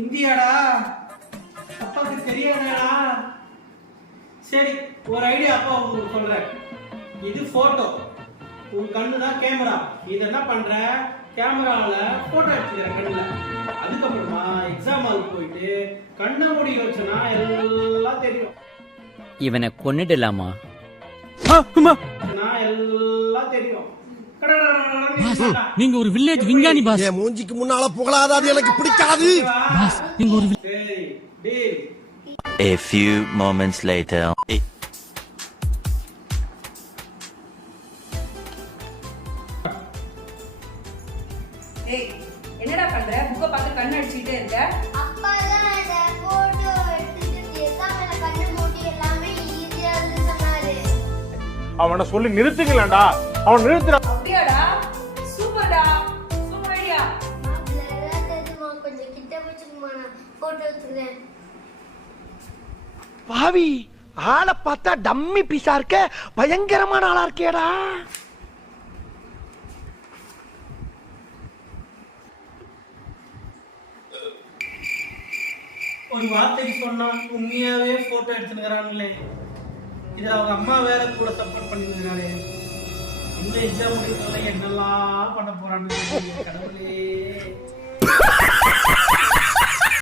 இந்தியாடா, அப்பாவுக்கு தெரியாதா? சரி, ஒரு ஐடியா அப்பா உங்களுக்கு சொல்றேன். இது போட்டோ, உன் கண்ணு தான் கேமரா. இது என்ன பண்ற, கேமரால போட்டோ எடுத்துக்கிற கண்ணுல. அதுக்கப்புறமா எக்ஸாம் ஹால் போயிட்டு கண்ணை மூடி வச்சனா எல்லாம் தெரியும். இவனை கொன்னுடலாமா? எல்லாம் தெரியும். நீங்க ஒரு வில்லேஜ் விஞ்ஞானி பாஸ். என் மூஞ்சிக்கு முன்னால புகழாத, அது எனக்கு பிடிக்காது பாஸ். நீங்க ஒரு A few moments later. ஏய், என்னடா பண்ற? புக்க பார்த்து கண்ணு அடிச்சிட்டே இருக்க. அப்பா தான் அந்த போட்டோ எடுத்துட்டு எக்ஸாம்ல கண்ணு மூடி எல்லாமே ஈஸியா இருந்து சொன்னாரு. அவனை சொல்லி நிறுத்துங்களேன்டா, அவன் நிறுத்துற. அப்படியாடா? சூப்பர்டா, சூப்பர் ஐடியா. பிளரா தெரியுமா, கொஞ்சம் கிட்ட வச்சுக்குமா, நான் போட்டோ எடுத்துக்கிறேன். பாவி, ஆளை பார்த்தா டம்மி பீஸா இருக்க, பயங்கரமான ஆளா இருக்கேடா. ஒரு வார்த்தைக்கு சொன்னா உண்மையாவே போட்டோ எடுத்துக்கிறாங்களே. இது அவங்க அம்மா வேற கூட சப்போர்ட் பண்ணிருக்காரு. இந்த எக்ஸாம் முடிக்கிறதுல என்னெல்லாம் பண்ண போறான்னு கடவுளே.